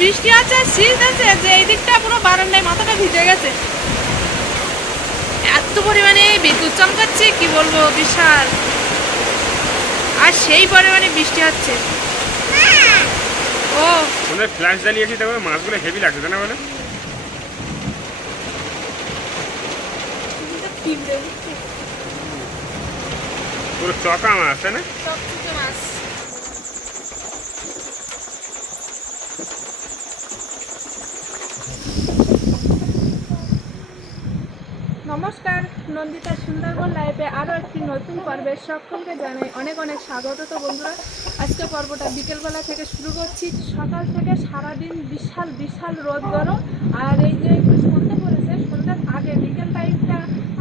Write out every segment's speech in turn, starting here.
বৃষ্টি আছে, শীত আছে, যে এই দিকটা পুরো বারান্দায় মাথাটা ভিজে গেছে। এত পরিমাণে বিদ্যুৎ চমকাচ্ছে কি বলবো, বিশাল। আর সেই পরিমাণে বৃষ্টি হচ্ছে। ও ওদের ফ্ল্যাশ জ্বালিয়েছি, দেখো মাছগুলো হেভি লাগছে, তাই না বলে? পুরো চকা মাছ, তাই না? চকচকে মাছ। নমস্কার, নন্দিতা সুন্দরবন লাইভে আরও একটি নতুন পর্বে সকলকে জানাই অনেক অনেক স্বাগত। তো বন্ধুরা, আজকে পর্বটা বিকেলবেলা থেকে শুরু করছি। সকাল থেকে সারাদিন বিশাল বিশাল রোদ গরম, আর এই যে একটু সন্ধ্যা পড়েছে, সন্ধ্যার আগে বিকেল টাইমটা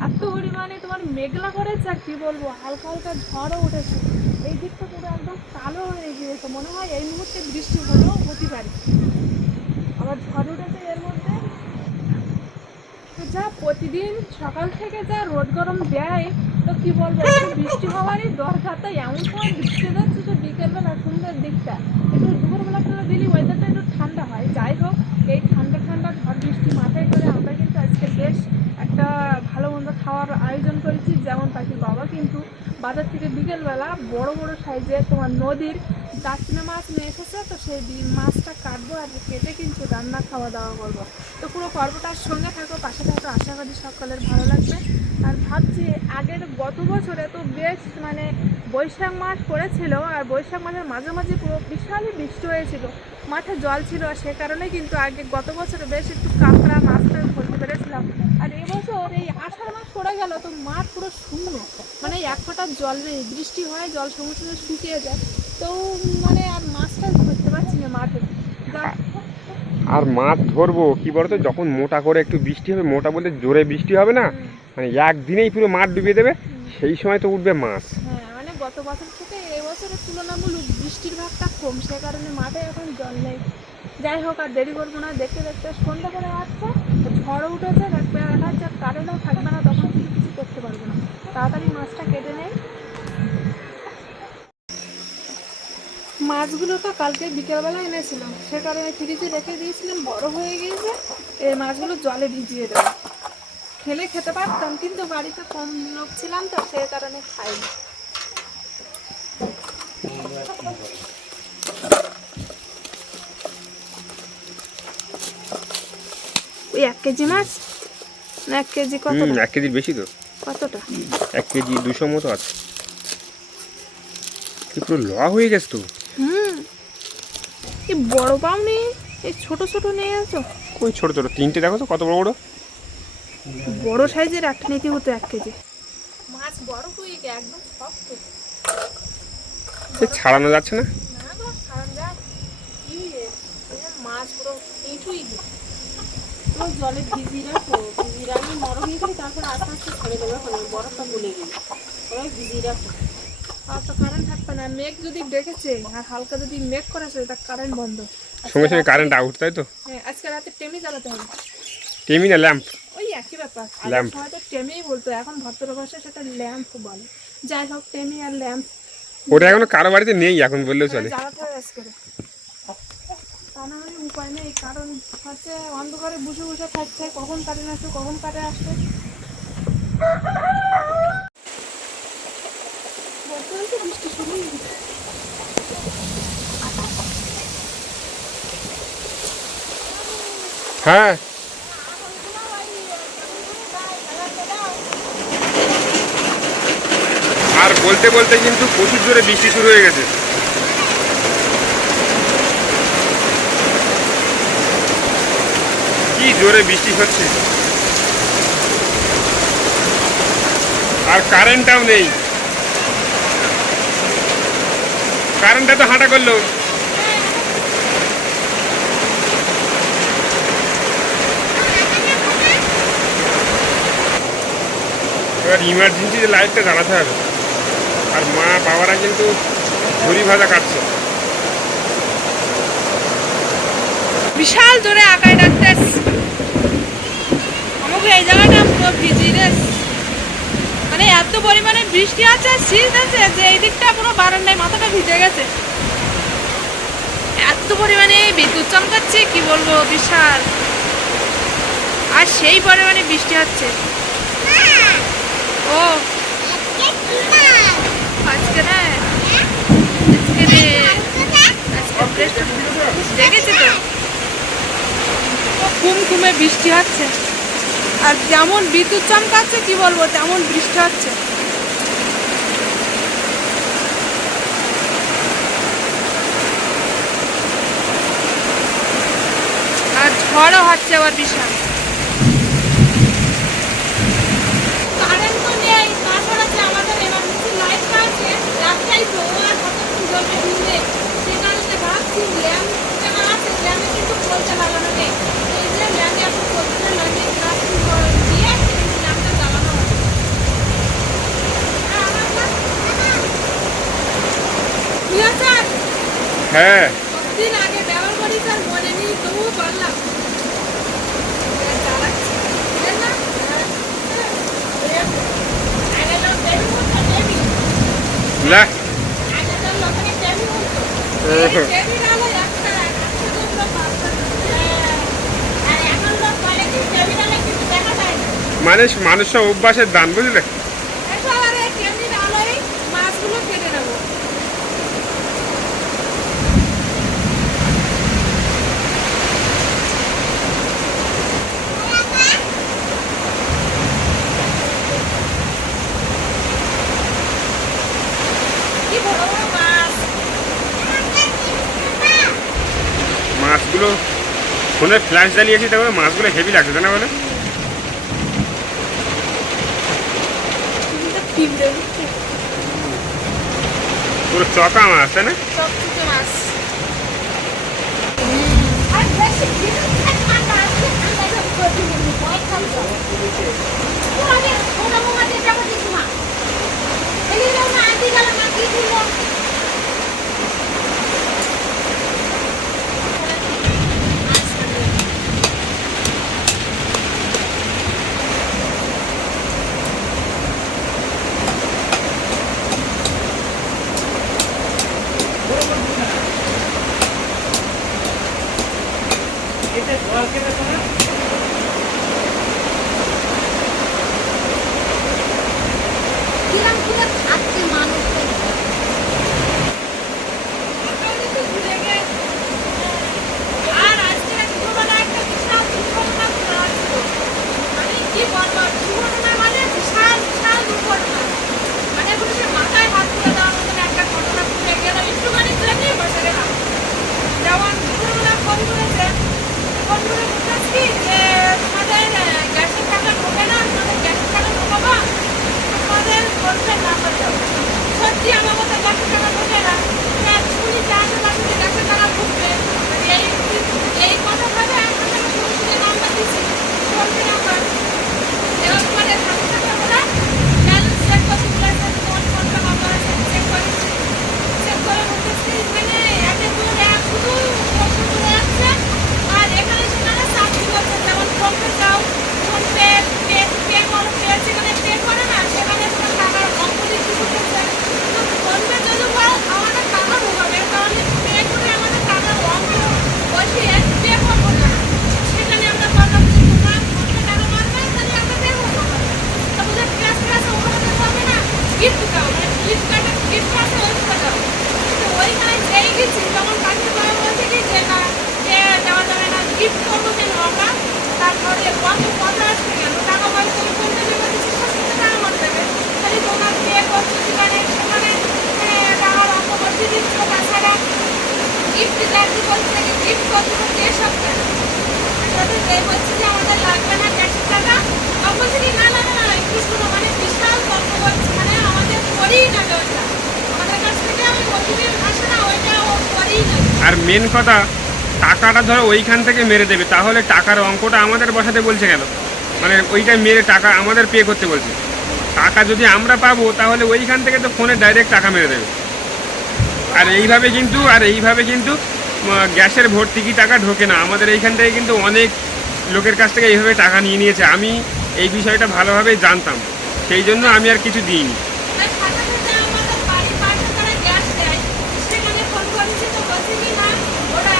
এত পরিমাণে তোমার মেঘলা করেছে, আর কি বলবো, হালকা হালকা ঝড়ও উঠেছে। এই দিকটা পুরো একদম কালো হয়ে গিয়েছে, মনে হয় এই মুহূর্তে বৃষ্টি হলেও হতে পারে। আবার ঝড় উঠেছে এর মধ্যে। যা প্রতিদিন সকাল থেকে যা রোদ গরম দেয়, তো কি বলবো, একটু বৃষ্টি হওয়ারই দরকার। তো এমন সময় বৃষ্টি যাচ্ছে যে বিকেলবেলা সন্ধ্যার দিকটা একটু দুপুরবেলা করে দিলে ওয়েদারটা একটু ঠান্ডা হয়। যাই হোক, এই ঠান্ডা ঠান্ডা ঝড় বৃষ্টি মাথায় করে আমরা কিন্তু আজকে বেশ একটা ভালো মন্দ খাওয়ার আয়োজন করেছি। যেমন পাখির বাবা কিন্তু বাজার থেকে বিকেলবেলা বড় বড় সাইজের তোমার নদীর দাঁতনে মাছ নিয়ে এসেছে। তো সেই মাছটা কাটবো আর কেটে কিন্তু রান্না খাওয়া দাওয়া করবো। তো পুরো পর্বটার সঙ্গে থাকো, পাশে থাকো, আশা করি সকলের ভালো লাগবে। আর ভাবছি আগের গত বছরে তো বেশ মানে বৈশাখ মাস পড়েছিল, আর বৈশাখ মাসের মাঝামাঝি পুরো বিশালই বৃষ্টি হয়েছিল, মাঠে জল ছিল। আর সে কারণে কিন্তু আগে গত বছরে বেশ একটু কাঁকড়া মাছটা ধরতে পেরেছিলাম। আর এবছর এই আষাঢ় মাস পড়ে গেল, তো মাঠ পুরো শূন্য, মানে এক ফোঁটা জল নেই। বৃষ্টি হয়, জল সঙ্গে সঙ্গে শুকিয়ে যায়, তো মানে আর মাছটা ধরতে পারছি না মাঠে। আর মাছ ধরবো কি বলতো, যখন মোটা করে একটু বৃষ্টি হবে, মোটা বলতে জোরে বৃষ্টি হবে না, মানে একদিনেই পুরো মাঠ ডুবিয়ে দেবে, সেই সময় তো উঠবে মাছ। হ্যাঁ, মানে গত বছর থেকে এবছরের তুলনামূলক বৃষ্টির ভাগটা কম, সে কারণে মাঠে এখন জল নেই। যাই হোক, আর দেরি করবো না, দেখতে দেখতে সন্ধ্যা করে আসছে, ঝড়ও উঠেছে, দেখা যাচ্ছে কারেন্টও থাকবে না, তখন কিছু করতে পারবো না। তাড়াতাড়ি মাছটা কেটে নেই। মাছগুলো তো কালকে বিকেলবেলা এনেছিলাম, সে কারণে ফ্রিজে রেখে দিয়েছিলাম, বড় হয়ে গিয়েছে। এই মাছগুলো জলে ভিজিয়ে দেবো, খেলে খেতে পারতাম, কিন্তু বাড়িতে কম লোক ছিলাম, তো সে কারণে খাইনি। ওই 1 কেজি মাছ না 1 কেজি? কত? 1 কেজির বেশি তো। কতটা? 1 কেজি 200 মতো আছে। কি পুরো লওয়া হয়ে গেছে তো। এই বড় পাওনি, এই ছোট ছোট নিয়ে আছো। ওই ছোট ছোট তিনটে দেখো তো কত বড় বড়। বড় সাইজের একটা নিতে হতো 1 কেজি মাছ। বড় হয়ে গে একদম শক্ত, সে ছাড়ানো যাচ্ছে না। না গো, কারণ যা কি মাছ পুরো এইটুই গে। পুরো জলে ভিজিয়ে রাখো, ভিজিয়ে রাখলে নরম হয়ে গেলে তারপর আস্তে আস্তে ছেড়ে দেবে, বরফটা গলে গেলে ওই ভিজিয়ে রাখো। আর তো কারেন্ট থাকবে না, মেঘ যদি ডেকেছে আর হালকা যদি মেঘ করেছে, তা কারেন্ট বন্ধ, সঙ্গে সঙ্গে কারেন্ট আউট, তাই তো? হ্যাঁ, আজকে রাতে টেমি জ্বালাতে হবে। টেমি না ল্যাম্প? ওই একই ব্যাপার, ল্যাম্প হয়তো টেমিই বলতো, এখন ভদ্র ভাষায় সেটা ল্যাম্প বলে। যাই হোক, টেমি আর ল্যাম্প ওটা এখনো কারো বাড়িতে নেই, এখন বললেও চলে। জ্বালাতে হবে আজকে, তা না হলে উপায় নেই। কারণ হচ্ছে অন্ধকারে বসে বসে থাকছে, কখন কারেন্ট আসবে কখন কারেন্ট আসবে। বৃষ্টি শুরু হয়ে গেছে। হ্যাঁ, আর বলতে বলতে কিন্তু প্রচুর জোরে বৃষ্টি শুরু হয়ে গেছে। কি জোরে বৃষ্টি হচ্ছে, আর কারেন্টটাও নেই। কারেন্টটা তো হাঁটা করলো। এবার ইমার্জেন্সিতে লাইটটা জ্বালাতে হবে। আর মা বাবারা কিন্তু ঝুরি ভাজা কাটছে। বিশাল জোরে আকায় ডাকতেস, আমাকে এই জায়গাটা পুরো ভিজি রে। মানে এত পরিমাণে বৃষ্টি আছে, শীত আছে, যে এই দিকটা পুরো বারান্দায় মাথাটা ভিজে গেছে। এত এত পরিমাণে বিদ্যুৎ চমকাচ্ছে কি বলবো, বিশাল। আর সেই পরিমাণে বৃষ্টি হচ্ছে। ও আজকে না, দেখেছি তো ঘুমঘুমে বৃষ্টি হচ্ছে। আর যেমন বিদ্যুৎ চমকাচ্ছে কি বলবো, তেমন বৃষ্টি হচ্ছে। আর ঝড়ও হচ্ছে আবার বিশাল। কারেন্ট তো নেই, তাছাড়া যে আমাদের এমার্জেন্সি লাইটটা আছে রাস্তায় তো আর কতক্ষণ জ্বলবে ঢুকবে, সে কারণে ভাবছি ল্যাম্প যেন আছে, ল্যাম্পে কিন্তু বলতে লাগানো নেই। এই যে ল্যাম্পে এখন বলতে লাগে রাস্তা দিয়ে ল্যাম্পটা জ্বালানো হবে। হ্যাঁ দিন আগে ব্যবহার করি স্যার, মনে নেই তবুও বললাম না মানে মানুষ অভ্যাসের দান, বুঝলে? মাছগুলো কেটে নেবো। কি বড় বড় মাছ। মাছগুলো ফোনে ফ্ল্যাশ জ্বালিয়েছি, তারপরে মাছগুলো হেভি লাগছে, তাই না বলে? পুরো চকা মাছ, তাই না? চকচকে মাছ। কিরম করে থাকছে মানুষ। আর আজকে দুপুরবেলা একটা বিশাল দুর্ঘটনা ঘটলো। মানে কি বলবো, দুর্ঘটনা মানে বিশাল বিশাল দুর্ঘটনা। মানে পুলিশের মাথায় হাত তুলে দেওয়ার মতন একটা ঘটনা ঘটে গেল। একটুখানি জেনেই বসে গেলাম। যেমন দুপুরবেলা ফোন করেছে, ফোন করে বলতেছি যে তোমাদের গ্যাসের টাকা ঢোকে না, তোমাদের গ্যাসের টাকা ঢোকাবো, তোমাদের ফোনের নাম্বার দাও। সত্যি আমার মতো গ্যাসের টাকা ঢোকে না। শুনি যে আশেপাশে যে গ্যাসের টাকা ঢুকবে, এই এই কথা ভাবে আমরা শুনে নাম্বার দিচ্ছি, ফোনের নাম্বার দেওয়ার পরে সাথে সাথে আমরা ব্যালেন্স চেক করতে বলেছে, তোমার ফোনটা নাম্বার আছে চেক করেছি। চেক করে বলতেছি মানে একে দূর এক শুধু শুধু যাচ্ছে। আর এখানে সেখানে চাকরি করছে, যেমন ফোনপে যাও, ফোনপে পে পে করো, পে সেখানে পে করে না, সেখানে তোমার টাকার অঙ্ক দিতে শুনতেছে। তো ফোনপে যদি বল আমাদের টাকা ঢোকাবে, তাহলে পে করে আমাদের টাকার অঙ্ক বসিয়ে পে করবো না। সেখানে আমরা বললাম যে তোমার ফোনপে টাকা মারবে, তাহলে আমরা পে করবো না। তারপরে ক্যাশ ক্যাশ ওখানে হবে না, গিফট দাও, মানে ফ্লিপকার্টে গিফট আছে ওইগুলো দাও। তো ওইখানে যেই গেছি তখন কাছে করে বলছে কি যে না, যে দেওয়া যাবে না, গিফট করবো কেন আমরা। তারপরে কত কথা আসতে গেল, টাকা পয়সা তুমি ফোন পে জমা দিচ্ছি, সবকিছু টাকা মার দেবে। তাহলে তোমার পে করছো সেখানে সেখানে টাকার অঙ্ক বসিয়ে দিচ্ছ। তাছাড়া গিফট চার্জ বলছে নাকি গিফট করছো এসব কেন। তাদের যে বলছে যে আমাদের লাগবে না গ্যাসের টাকা, আর বলছে কি না না না না একটু শোনো, মানে বিশাল তর্ক করছে, মানে আমাদের করেই না ওইটা, আমাদের কাছ থেকে ওই ওটিপির আসে না, ওইটা ও করেই না। আর মেন কথা, টাকাটা ধরো ওইখান থেকে মেরে দেবে, তাহলে টাকার অঙ্কটা আমাদের বসাতে বলছে কেন? মানে ওইটা মেরে টাকা আমাদের পে করতে বলছে। টাকা যদি আমরা পাবো তাহলে ওইখান থেকে তো ফোনে ডাইরেক্ট টাকা মেরে দেবে। আর এইভাবে কিন্তু গ্যাসের ভর্তুকি টাকা ঢোকে না আমাদের এইখান থেকে, কিন্তু অনেক লোকের কাছ থেকে এইভাবে টাকা নিয়ে নিয়েছে। আমি এই বিষয়টা ভালোভাবেই জানতাম, সেই জন্য আমি আর কিছু দিইনি। ওরা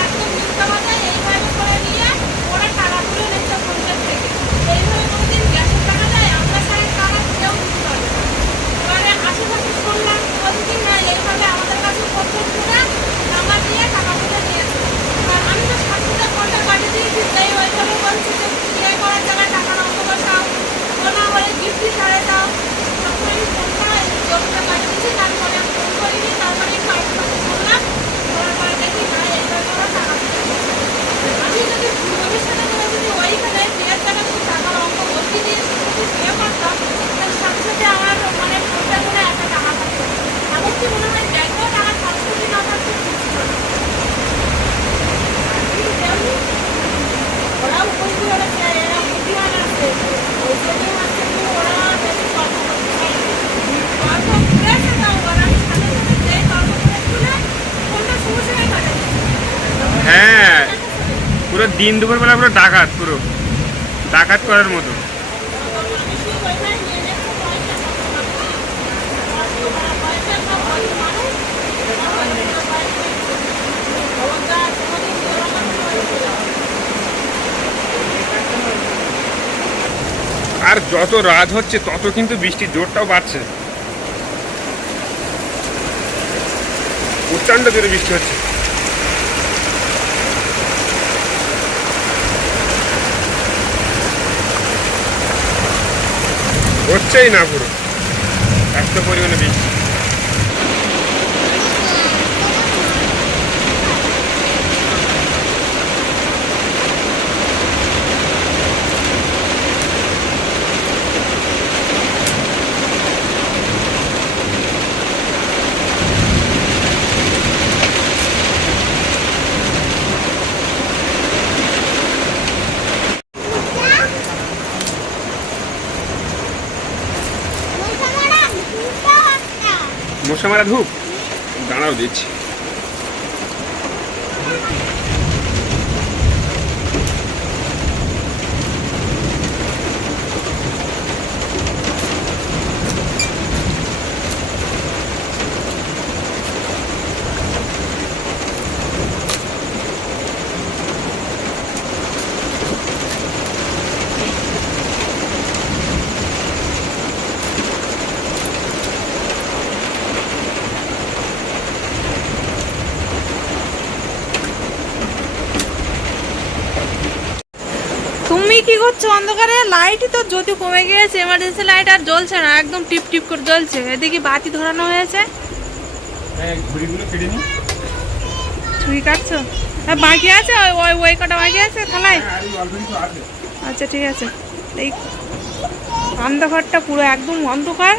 দিন দুপুরবেলা পুরো ডাকাত, পুরো ডাকাত করার মতো। আর যত রাত হচ্ছে তত কিন্তু বৃষ্টির জোরটাও বাড়ছে, প্রচণ্ড জোরে বৃষ্টি হচ্ছে। হচ্ছেই না পুরো, এত পরিমাণে বৃষ্টি। মশা মারা ধূপ, দাঁড়াও দিচ্ছি। তুমি কি করছো অন্ধকারে? লাইটই তো জ্যোতি কমে গিয়েছে, এমার্জেন্সি লাইট আর জ্বলছে না, একদম টিপ টিপ করে জ্বলছে। এদিকে বাতি ধরানো হয়েছে। ছুরি কাটছো? হ্যাঁ বাকি আছে, ওই ওই কটা বাকি আছে থালায়। আচ্ছা ঠিক আছে। এই অন্ধকারটা পুরো একদম অন্ধকার,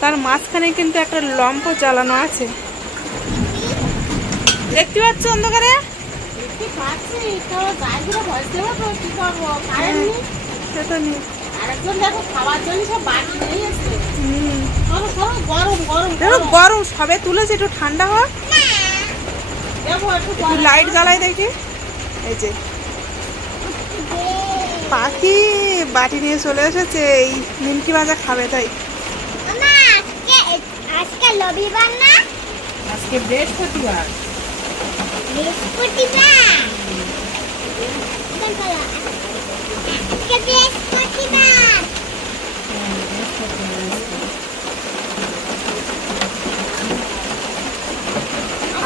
তার মাঝখানে কিন্তু একটা লম্প জ্বালানো আছে, দেখতে পাচ্ছ অন্ধকারে? গরম সবে তুলেছে, একটু ঠান্ডা হোক, লাইট জ্বালাই দেখি। এই যে পাখি বাটি নিয়ে চলে এসেছে, এই নিমকি ভাজা খাবে তাই। আজকে রবিবার না, আজকে বৃহস্পতিবার।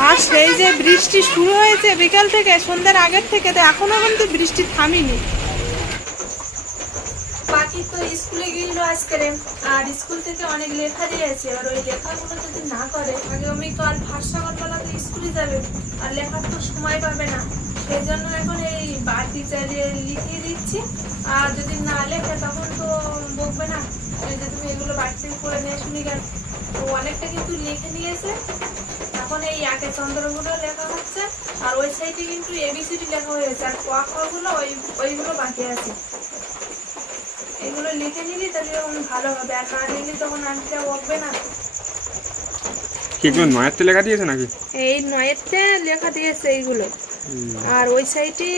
আর সেই যে বৃষ্টি শুরু হয়েছে বিকাল থেকে, সন্ধ্যার আগের থেকে, তো এখনো কিন্তু বৃষ্টি থামিনি। বাকি তো স্কুলে গেছিল আজকে, আর স্কুল থেকে অনেক লেখা দিয়েছে। এবার ওই লেখাগুলো যদি না করে, আগামীকাল ফার্স্ট সকালবেলা তো স্কুলে যাবে, আর লেখার তো সময় পাবে না। সেই জন্য এখন এই বাড়তি চালিয়ে লিখিয়ে দিচ্ছি, আর যদি না লেখে তখন তো বকবে না যে তুমি এগুলো বাড়ি থেকে করে নিয়ে শুনি কেন। তো অনেকটা কিন্তু লিখে নিয়েছে, এখন এই একে চন্দ্রগুলো লেখা হচ্ছে, আর ওই সাইডে কিন্তু এবিসিডি লেখা হয়েছে, আর কোয়াগুলো ওইগুলো বাকি আছে। এগুলো লিখে নিলি তাহলে ভালো হবে, আর না নিলি তখন আনতে বকবে না। কি কোনো নয়াতে লেখা দিয়েছে নাকি? এই নয়েতে লেখা দিয়েছে এইগুলো, আর ওই সাইডে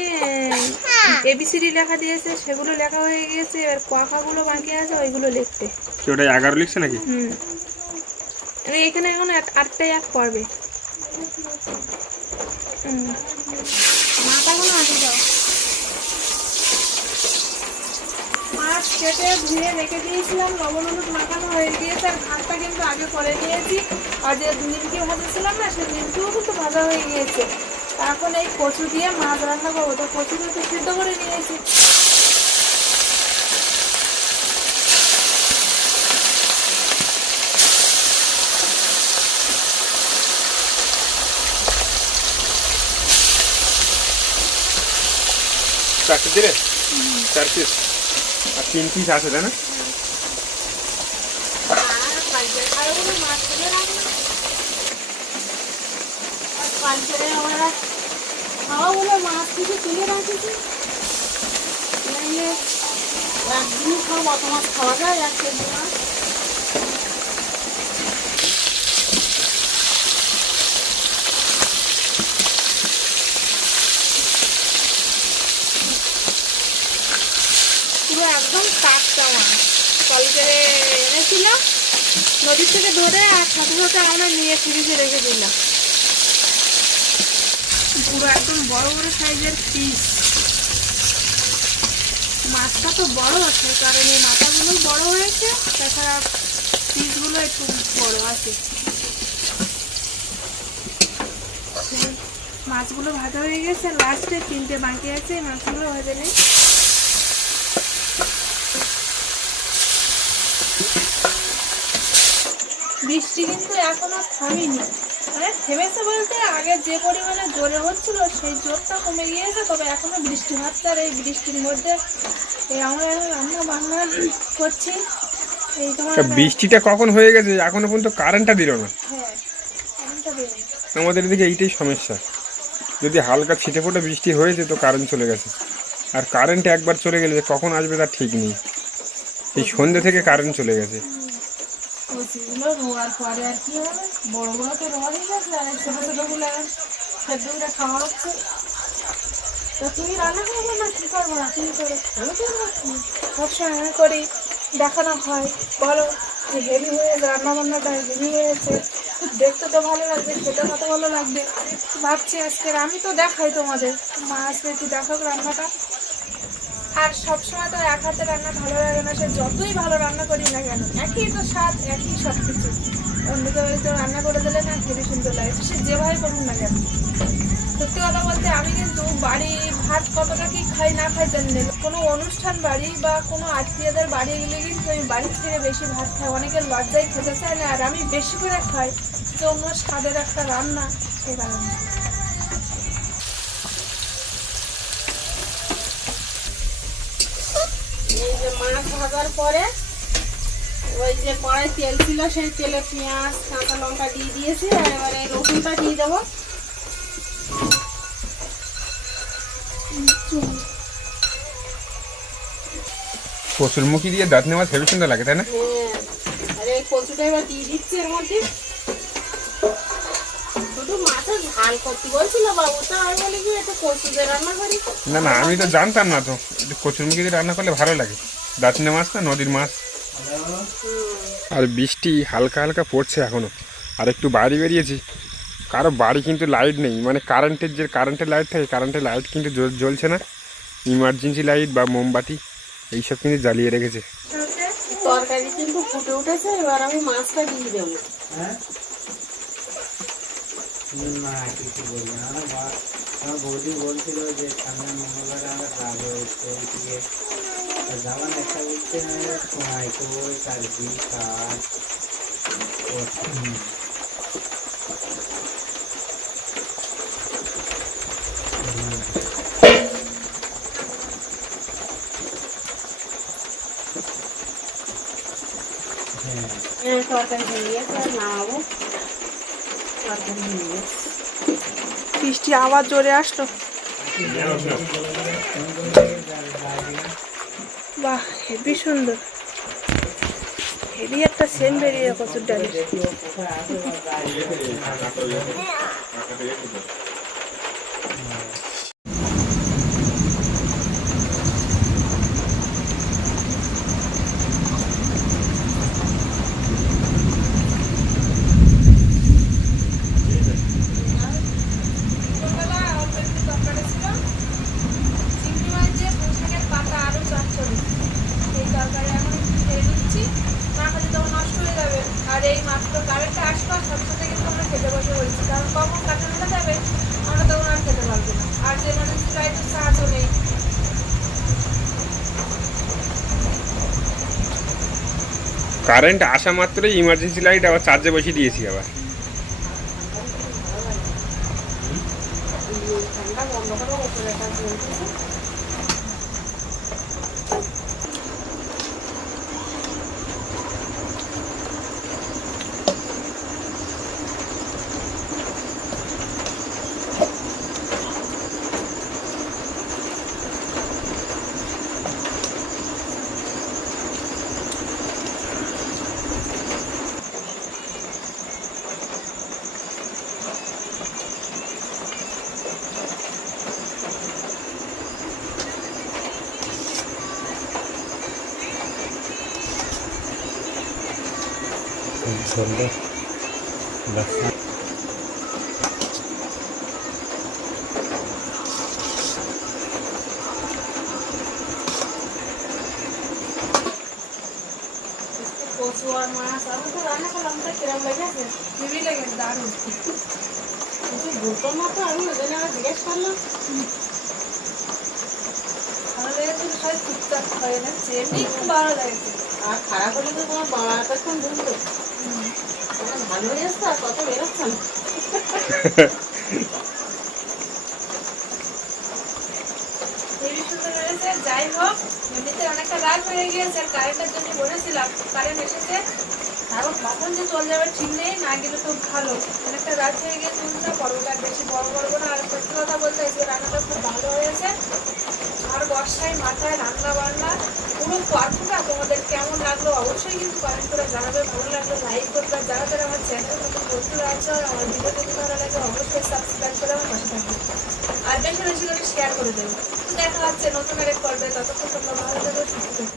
এবিসিডি লেখা দিয়েছে, সেগুলো লেখা হয়ে গিয়েছে। এবার কোয়াগুলো বাকি আছে, ওইগুলো লিখতে। কি ওটা 11 লিখছে নাকি? এখানে এখন 8টাই এক পড়বে। মাথাগুলো আসে যাও। মাছ কেটে ধুয়ে রেখে দিয়েছিলাম, লবণ হলুদ মাখানো হয়ে গিয়েছে, আর ভাতটা কিন্তু আগে করে নিয়েছি। আর যে নিমকি ভাজেছিলাম না, সেই নিমকিও কিন্তু ভাজা হয়ে গিয়েছে। এখন এই কচু দিয়ে মাছ রান্না করবো, তো কচুটা তো সিদ্ধ করে নিয়েছি। চারটে দিলে 4 পিস আর 3 পিস আছে তাই না? খাওয়াগুলো মাছ থেকে তুলে রাখেছি, একদিনই সব অত মাছ খাওয়া যায়, 1 কেজি মাছ। ছিল, নদীর থেকে ধরে আর সাথে সাথে আমরা নিয়ে ফ্রিজে রেখে দিলাম। পুরো একদম বড় বড় সাইজের পিস। মাছটা তো বড় আছে, কারণ এই মাথাগুলো বড় হয়েছে, তাছাড়া পিসগুলো একটু বড় আছে। মাছগুলো ভাজা হয়ে গেছে, লাস্টে 3টে বাকি আছে, এই মাছগুলো ভাজা নেই। বৃষ্টি কিন্তু এখনো থামেনি, মানে থেমেছে বলতে আগে যে পরিমাণে জোরে হচ্ছিল সেই জোরটা কমে গিয়েছে, তবে এখনো বৃষ্টি হচ্ছে। আর এই বৃষ্টির মধ্যে আমরা রান্না বান্না করছি। এই তোমার বৃষ্টিটা কখন হয়ে গেছে এখনো পর্যন্ত কারেন্টটা দিল না। হ্যাঁ, কারেন্টটা বেরিয়ে আমাদের এদিকে এইটাই সমস্যা, যদি হালকা ছিটে ফোটে বৃষ্টি হয়েছে তো কারেন্ট চলে গেছে, আর কারেন্ট একবার চলে গেলে কখন আসবে তার ঠিক নেই। এই সন্ধ্যে থেকে কারেন্ট চলে গেছে। কচিগুলো রোয়ার পরে আর কি হবে, বড়গুলো তো রোয়া হয়ে গেছে, আর ছোটো ছোটোগুলো সেদ্ধগুলো খাওয়া হচ্ছে। তো তুমি রান্না করবো না কী করবো না? তুমি করে আমি করবো, সবসময় আমি করি, দেখানো হয়, বলো যে হেভি হয়েছে, রান্না বান্নাটা হেভি হয়েছে, দেখতে তো ভালো লাগবে, খেতে কত ভালো লাগবে। ভাবছি আজকে আমি তো দেখাই তোমাদের, মা আজকে একটু দেখাক রান্নাটা। আর সবসময় তো এক হাতে রান্না ভালো লাগে না, সে যতই ভালো রান্না করি না কেন, একই তো স্বাদ, একই সব কিছু। অন্যকে হয়তো রান্না করে দিলে না খুবই সুন্দর লাগে, সে যেভাবে করুন না কেন। সত্যি কথা বলতে আমি কিন্তু বাড়ি ভাত কতটা কি খাই না খাই জানি না, কোনো অনুষ্ঠান বাড়ি বা কোনো আত্মীয়দের বাড়ি গেলে কিন্তু আমি বাড়ির থেকে বেশি ভাত খাই। অনেকের লজ্জায় খেতে চায় না, আর আমি বেশি করে খাই, যে অন্য স্বাদের একটা রান্না, সে কারণে। এই যে মাছ ভাজার পরে ওই যে কড়াই তেল ছিল, সেই তেলে পেঁয়াজ কাঁচা লঙ্কা দিয়ে দিয়েছি, আর এবারে রসুনটা দিয়ে দেবো। কচুরমুখী দিয়ে দাঁত নেওয়া হেবি সুন্দর লাগে, তাই না? হ্যাঁ, আর এই কচুটা এবার দিয়ে দিচ্ছি এর মধ্যে। শুধু মাছের ঝাল করতে বলছিল বাবু, তা আমি বলি কি একটু কচু দিয়ে রান্না করি। না না, আমি তো জানতাম না তো, একটু কচুরমুখী দিয়ে রান্না করলে ভালো লাগে। দাঁতনে মাছ না, নদীর মাছ। আর বৃষ্টি হালকা হালকা পড়ছে এখনো, আর একটু বাড়ি বেরিয়েছি। কারো বাড়ি কিন্তু লাইট নেই, মানে কারেন্টের লাইট থাকে, কারেন্টের লাইট কিন্তু জ্বলছে না। ইমার্জেন্সি লাইট বা মোমবাতি এইসব কিন্তু জ্বালিয়ে রেখেছে। তরকারি কিন্তু ফুটে উঠেছে, এবার আমি মাছটা দিয়ে দেবো। না কিছু বলবো না, আমার বৌদি বলছিল যে সামনে মঙ্গলবারে আমরা যাবো, তো ওইদিকে যাওয়ার একটা বলছে সময় তো ওই চারদিন কাজ। হ্যাঁ, তরকারি হয়ে গেছে, আর নামাবো। তরকারি হয়ে গেছে। বৃষ্টি আবার জোরে আসলো, বাহ হেভি সুন্দর, হেভি একটা সেন্ট বেরিয়ে কচুর ডালে। আর এই মাত্র কারেন্টটা আসবার সাথে সাথে কিন্তু আমরা খেতে বসে বলছি, কারণ কখন কারেন্টটা যাবে আমরা তখন আর খেতে পারবো না, আর যে এমার্জেন্সি লাইটের সাহায্য নেই। কারেন্ট আসা মাত্রই ইমার্জেন্সি লাইট আবার চার্জে বসিয়ে দিয়েছি আবার। ঠান্ডা বন্ধ করে ওপরে একটা চলতেছে। ঝোলটা বাস কচু আর মাছ আমি তো রান্না করলাম তো কিরম লেগেছে হেভি লাগে, দারুণ। কিছু বলতো না তো আমি ওই জন্য আবার জিজ্ঞেস করলাম। ভালো লেগেছে তো সবাই চুপচাপ খাবে না, এমনি খুব ভালো লেগেছে। আর খারাপ হলে তো তোমার বাবা এতক্ষণ বুঝতো তোমার ভালো হয়ে আসতো আর কত বেরোচ্ছে না। হেভি সুন্দর হয়েছে। যাই হোক, এমনিতে অনেকটা রাত হয়ে গিয়েছে, কারেন্টের জন্য বলেছিলাম, কারেন্ট এসেছে, কারণ কখন যে চলে যাবে ঠিক নেই, না গেলে তো ভালো। অনেকটা রাত হয়ে গিয়েছে, পর্বটা বেশি বড় করবো না। আর সত্যি কথা বলতে আজকে রান্নাটা খুব ভালো হয়েছে। আর বর্ষায় মাথায় রান্না বান্না পুরো পার্থটা তোমাদের কেমন লাগলো অবশ্যই কিন্তু কমেন্ট করে জানাবে। ভালো লাগলো লাইক করবে, আর যারা যারা আমার চ্যানেল নতুন বন্ধুরা আছে আর আমার ভিডিও যদি ভালো লাগে অবশ্যই সাবস্ক্রাইব করে আমার পাশে থাকবে, আর বেশি বেশি করে শেয়ার করে দেবে। তো দেখা হচ্ছে নতুন আরেক পর্বে, ততক্ষণ তোমরা ভালো থাকবে, সুস্থ থাকবে।